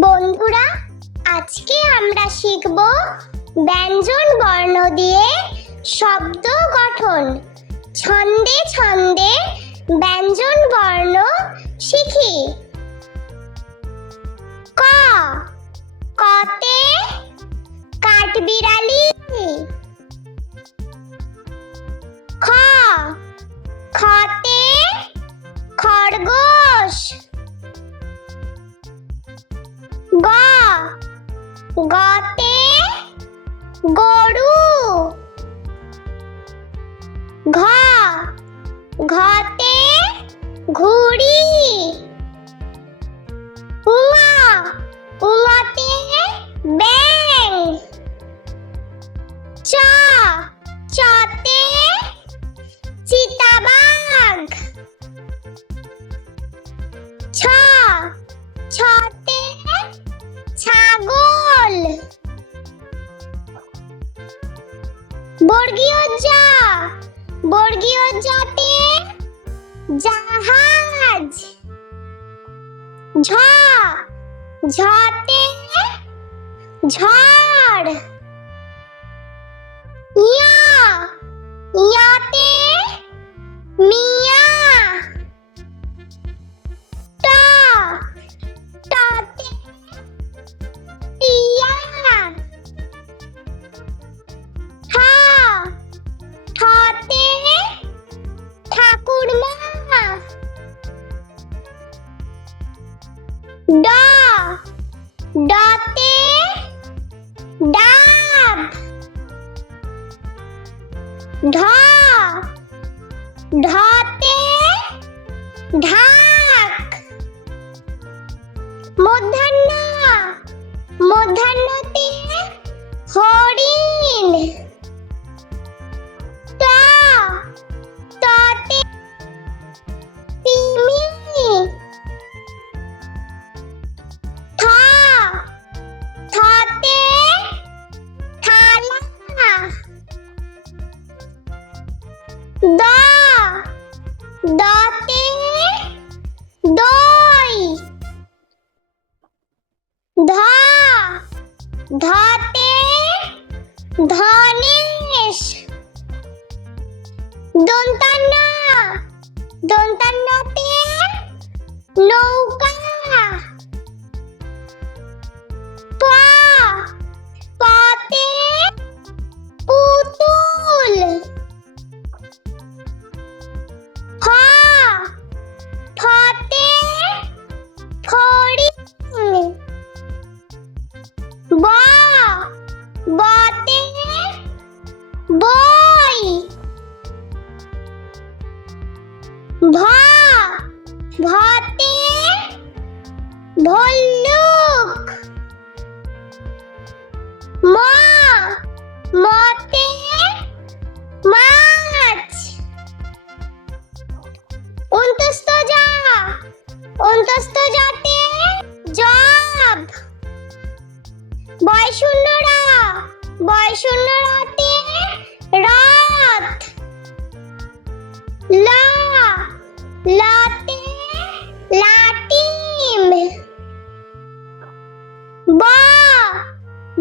বন্ধুরা, আজকে আমরা শিখব ব্যঞ্জন বর্ণ দিয়ে শব্দ গঠন। ছন্দে ছন্দে ব্যঞ্জন বর্ণ শিখি। ক, কতে কাঠবিড়ালি। খ, খতে খরগোশ। গ, গতে গরু। ঘ, ঘতে ঘুড়ি। উঙ, উঙতে ব্যাঙ। চ, চতে চিতাবাঘ। ছ, ছতে ছাগল। বর্গীয় জ, বর্গীয় জতে জাহাজ। ঝ, ঝতে ঝড়। ঞ, ঞতে মিয়া। ট, টতে টিয়া। ঠ, ঠতে ঠাকুরমা। ড, ডতে ডাব। ঢ, ঢতে ঢাক। মূর্ধন্য, মূর্ধন্যতে হরিণ। ত, ততে তিমি। থ, থতে থালা। দ, দতে দই। ধ, ধতে ধনেশ। দন্তান্ন, দন্তান্নতে নৌকা। প, পতে পুতুল। ফ, ফতে ফড়িং। ব, বতে বই। ভ, ভতে ভল্লুক। ম, মতে মাছ। অন্তস্থ জ, অন্তস্থ জতে জব। বয়শূন্য র, বয়শূন্য রতে রথ। ল, লতে লাটিম। ব,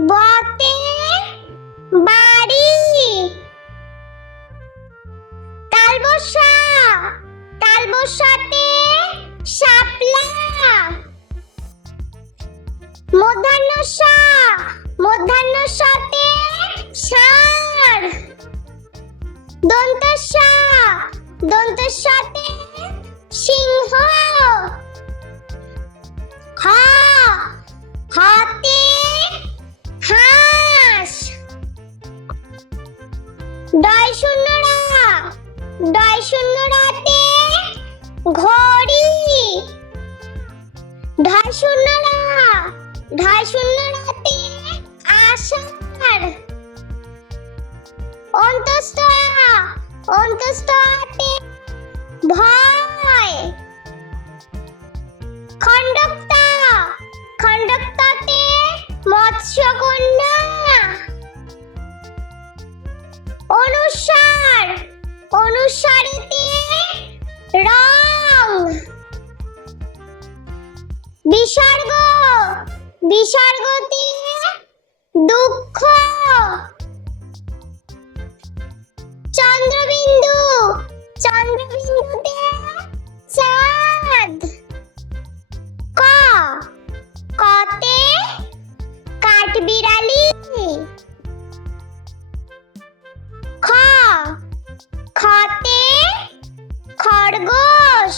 বতে বাড়ি। তালবস্যা, তালবস্যাতে শাপলা। মূর্ধন্য ষ, মূর্ধন্য ষতে ষাঁড়। দন্তস্ব, দন্তস্বতে সিংহ। খ, খতে হাঁস। ডয়শূন্য র, ডয়শূন্য রতে ঘড়ি। ঢয়শূন্য র, ঢয়শূন্য রতে আষাঢ়। অন্তস্থ আ, অন্তস্থ আতে ভয়। খণ্ডক্তা, খণ্ডক্তাতে মৎস্যকন্যা। অনুস্বার, অনুস্বারেতে রং। বিসর্গ, বিসর্গতে দুঃখ। চন্দ্রবিন্দু, চন্দ্রবিন্দুতে চাঁদ। ক, কতে কাঠবিড়ালি। খ, খতে খরগোশ।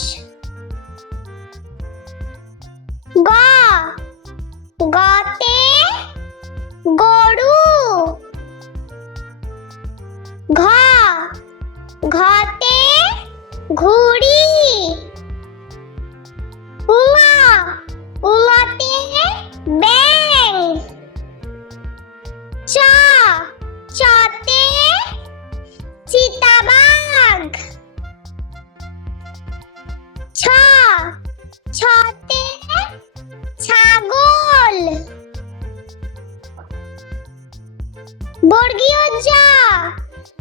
গ, গতে গরু। ঘ, ঘতে ঘুড়ি। উঙা, উঙাতে ব্যাঙ। চ, চতে চিতাবাঘ। ছ, ছতে ছাগল। বর্গীয় জ,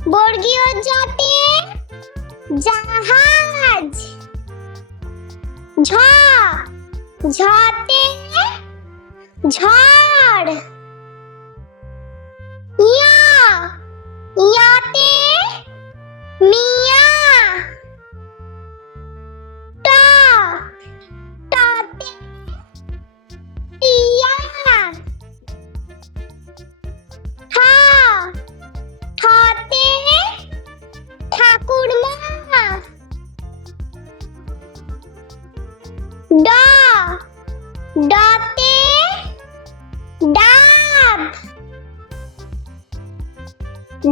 বর্গীয় জতে জাহাজ। ঝ, ঝতে ঝড়। ইয়া, ইয়াতে মিয়া। ট, টতে টিয়া। ঠ, ঠতে ঠাকুরমা। ড, ডতে ডাব।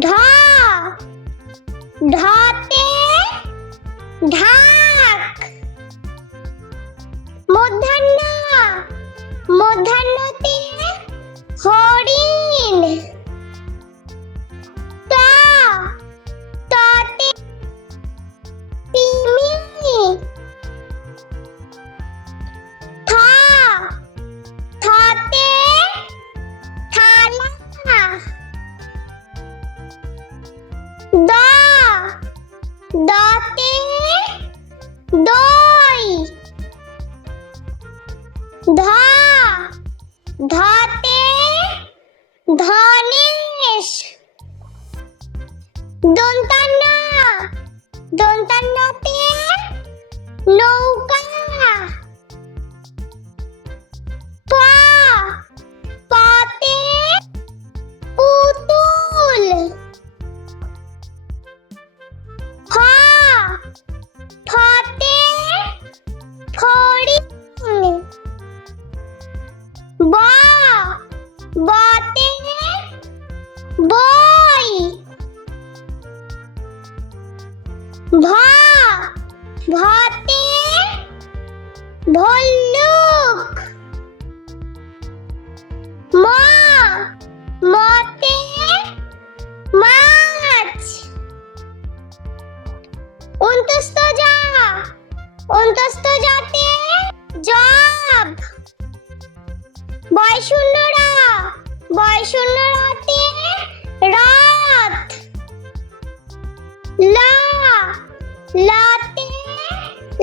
ঢ, ঢতে ঢাক। মধ্যাহ্ন, মধ্যাহ্নতে হরিণ। ত, ততে তিমি। থ, থতে থালা। দ, দতে দই। ধ, ধতে ধনেশ। দন্তান্ন, দন্তান্নতে নৌকা। প, পতে পুতুল। ফ, ফতে ফড়িং। ব, বতে বই। ভ, ভতে ভল্লুক। ম, মতে মাছ। অন্তস্থ জ, অন্তস্থ জতে জব। বয়শূন্য র, বয়শূন্য রতে রথ। ল, লতে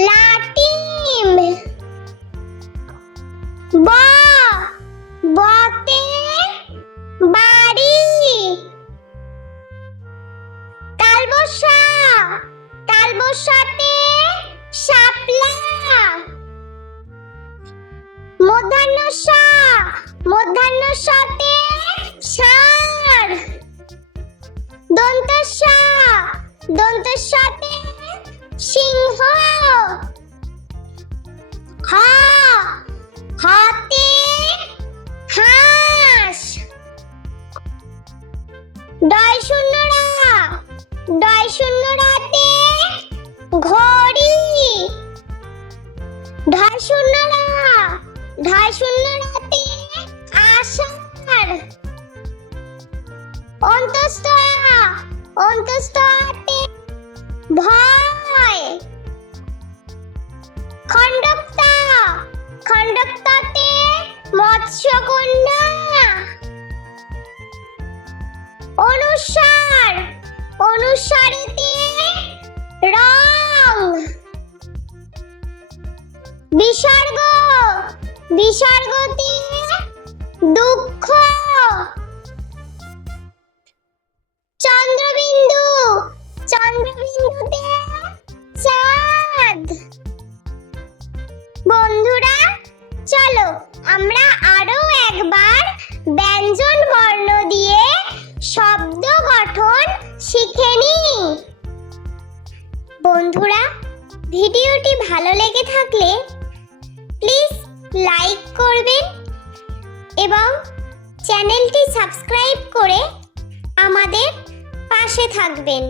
লাটিম। ব, বতে বাড়ি। তালবস্যা, তালবস্যাতে শাপলা। মধ্যাহ্ন স, মধ্যাহ্ন সতে ষাঁড়। দন্ত স, দন্ত সতে সিংহ। হ, হতে হাঁস। ডয় শূন্য র, ডয় শূন্য রতে ঘড়ি। ঢয় শূন্য র, ঢয় শূন্য রতে আষাঢ়। অন্তস্থ আ, অন্তস্থ আতে ভয়। খণ্ডক্তা, খণ্ডক্তাতে মৎস্যকন্যা। অনুস্বার, অনুস্বারেতে রং। বিসর্গ, বিসর্গতে দুঃখ। চন্দ্রবিন্দু, চন্দ্রবিন্দুতে চাঁদ। বন্ধুরা, চলো আমরা আরো একবার ব্যঞ্জন বর্ণ দিয়ে শব্দ গঠন শিখে নিই। বন্ধুরা, ভিডিওটি ভালো লেগে থাকলে প্লিজ লাইক করবেন এবং চ্যানেলটি সাবস্ক্রাইব করে আমাদের পাশে থাকবেন।